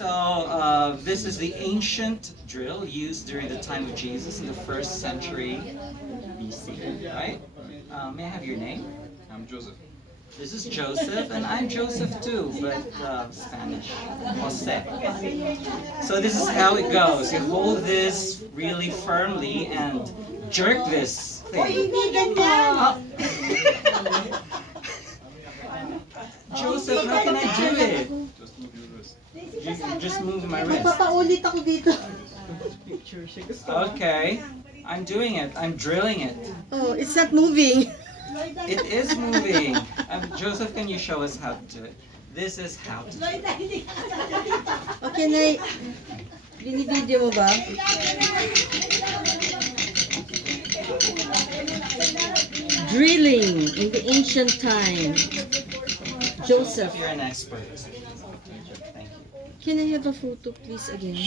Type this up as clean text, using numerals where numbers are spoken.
So this is the ancient drill used during the time of Jesus in the first century BC, right? May I have your name? I'm Joseph. This is Joseph, and I'm Joseph too, but Spanish, Jose. So this is how it goes. You hold this really firmly and jerk this thing. Oh. Joseph, how can I do it? Just move your wrist. You just move my wrist. Magpapaulit ako dito. Okay, I'm doing it. I'm drilling it. Oh, it's not moving. It is moving. Joseph, can you show us how to do it? This is how to do it. Okay, Nay. Binibideo mo ba? Drilling in the ancient time. Joseph. You're an expert. Thank you. Can I have a photo, please, again?